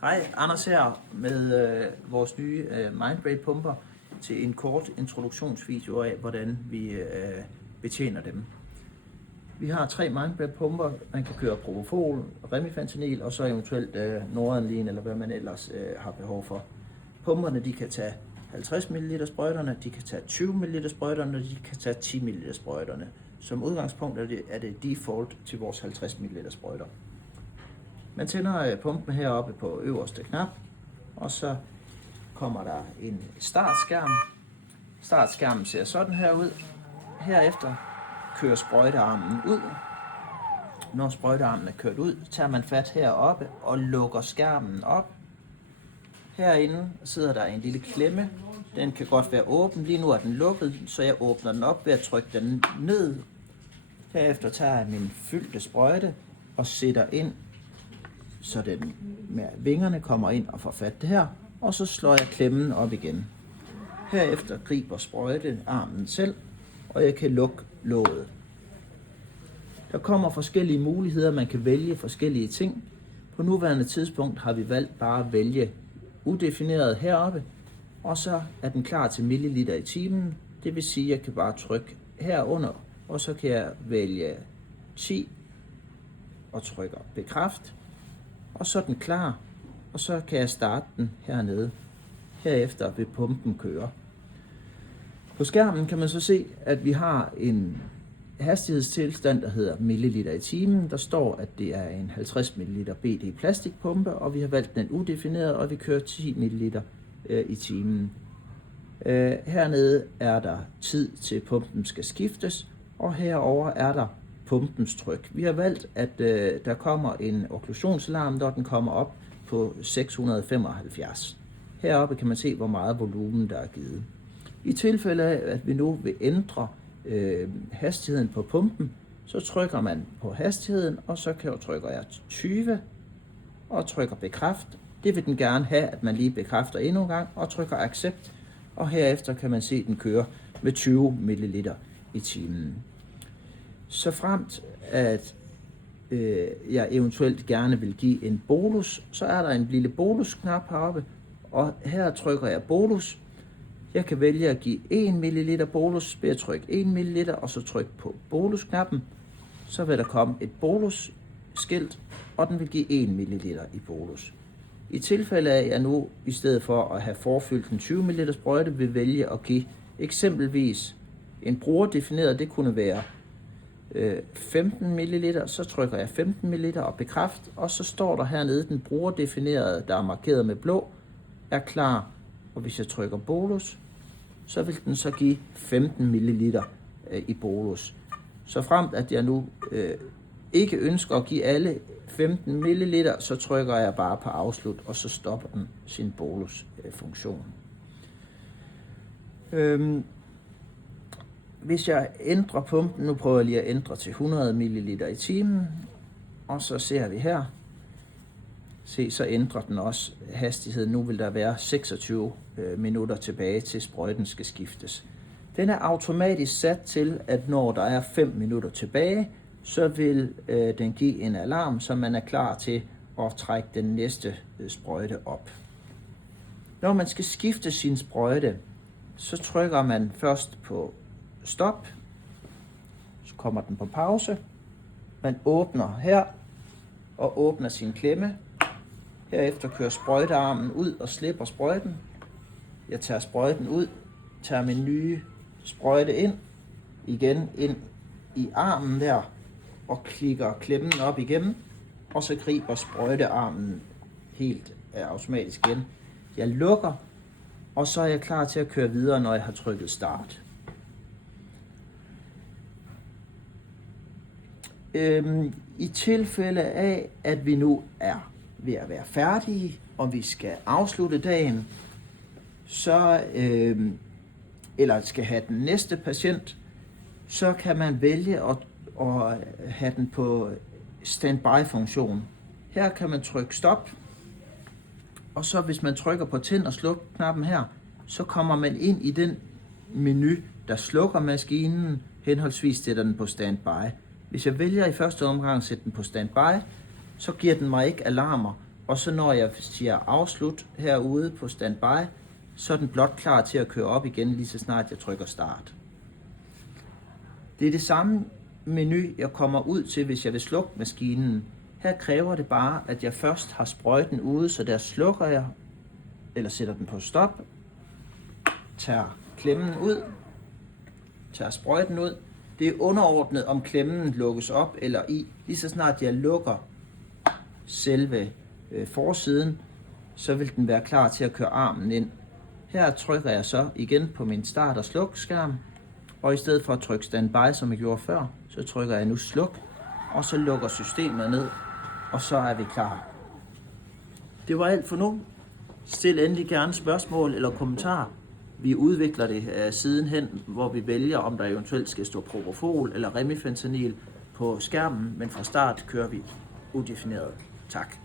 Hej, Anders her med vores nye Mindray pumper til en kort introduktionsvideo af, hvordan vi betjener dem. Vi har 3 Mindray pumper. Man kan køre Propofol, Remifentanil og så eventuelt Noradrenalin, eller hvad man ellers har behov for. Pumperne de kan tage 50 ml sprøjterne, de kan tage 20 ml sprøjterne, og de kan tage 10 ml sprøjterne. Som udgangspunkt er det default til vores 50 ml sprøjter. Man tænder pumpen heroppe på øverste knap, og så kommer der en startskærm. Startskærmen ser sådan her ud. Herefter kører sprøjtearmen ud. Når sprøjtearmen er kørt ud, tager man fat heroppe og lukker skærmen op. Herinde sidder der en lille klemme. Den kan godt være åben. Lige nu er den lukket, så jeg åbner den op ved at trykke den ned. Herefter tager jeg min fyldte sprøjte og sætter ind, så den med vingerne kommer ind og får fat det her, og så slår jeg klemmen op igen. Herefter griber sprøjtearmen selv, og jeg kan lukke låget. Der kommer forskellige muligheder, man kan vælge forskellige ting. På nuværende tidspunkt har vi valgt bare at vælge udefineret heroppe, og så er den klar til milliliter i timen. Det vil sige, at jeg kan bare trykke herunder, og så kan jeg vælge 10 og trykker bekræft. Og så er den klar, og så kan jeg starte den hernede. Herefter vil pumpen køre. På skærmen kan man så se, at vi har en hastighedstilstand, der hedder milliliter i timen. Der står, at det er en 50 ml BD plastikpumpe, og vi har valgt den udefineret, og vi kører 10 ml i timen. Hernede er der tid til pumpen skal skiftes, og herover er der pumpens tryk. Vi har valgt, at der kommer en okklusionsalarm, når den kommer op på 675. Heroppe kan man se, hvor meget volumen der er givet. I tilfælde af, at vi nu vil ændre hastigheden på pumpen, så trykker man på hastigheden, og så trykker jeg 20 og trykker bekræft. Det vil den gerne have, at man lige bekræfter endnu en gang, og trykker accept, og herefter kan man se, at den kører med 20 ml i timen. Så fremt at jeg eventuelt gerne vil give en bolus, så er der en lille bonusknap heroppe, og her trykker jeg bolus. Jeg kan vælge at give 1 ml bolus ved at trykke 1 ml, og så trykke på bolusknappen. Så vil der komme et bolus-skilt, og den vil give 1 ml i bolus. I tilfælde af, at jeg nu i stedet for at have forfyldt en 20 ml sprøjte, vil vælge at give eksempelvis en brugerdefineret, det kunne være 15 ml, så trykker jeg 15 ml og bekræft, og så står der hernede, den brugerdefinerede, der er markeret med blå, er klar, og hvis jeg trykker bolus, så vil den så give 15 ml i bolus. Så fremt at jeg nu ikke ønsker at give alle 15 ml, så trykker jeg bare på afslut, og så stopper den sin bolus-funktion. Hvis jeg ændrer pumpen, nu prøver jeg lige at ændre til 100 ml i timen, og så ser vi her, se, så ændrer den også hastigheden. Nu vil der være 26 minutter tilbage til sprøjten skal skiftes. Den er automatisk sat til, at når der er 5 minutter tilbage, så vil den give en alarm, så man er klar til at trække den næste sprøjte op. Når man skal skifte sin sprøjte, så trykker man først på stop, så kommer den på pause. Man åbner her og åbner sin klemme. Herefter kører sprøjtearmen ud og slipper sprøjten. Jeg tager sprøjten ud, tager min nye sprøjte ind i armen der og klikker klemmen op igen, og så griber sprøjtearmen helt automatisk igen. Jeg lukker, og så er jeg klar til at køre videre, når jeg har trykket start. I tilfælde af, at vi nu er ved at være færdige, og vi skal afslutte dagen, så, eller skal have den næste patient, så kan man vælge at have den på standby-funktion. Her kan man trykke stop, og så hvis man trykker på tænd og sluk knappen her, så kommer man ind i den menu, der slukker maskinen, henholdsvis sætter den på standby. Hvis jeg vælger i første omgang at sætte den på standby, så giver den mig ikke alarmer, og så når jeg siger afslut herude på standby, så er den blot klar til at køre op igen, lige så snart jeg trykker start. Det er det samme menu, jeg kommer ud til, hvis jeg vil slukke maskinen. Her kræver det bare, at jeg først har sprøjten ude, så der slukker jeg, eller sætter den på stop, tager klemmen ud, tager sprøjten ud. Det er underordnet, om klemmen lukkes op eller i. Lige så snart jeg lukker selve forsiden, så vil den være klar til at køre armen ind. Her trykker jeg så igen på min start- og sluk-skærm, og i stedet for at trykke standby, som jeg gjorde før, så trykker jeg nu sluk, og så lukker systemet ned, og så er vi klar. Det var alt for nu. Stil endelig gerne spørgsmål eller kommentarer. Vi udvikler det sidenhen, hvor vi vælger, om der eventuelt skal stå propofol eller remifentanil på skærmen, men fra start kører vi udefineret. Tak.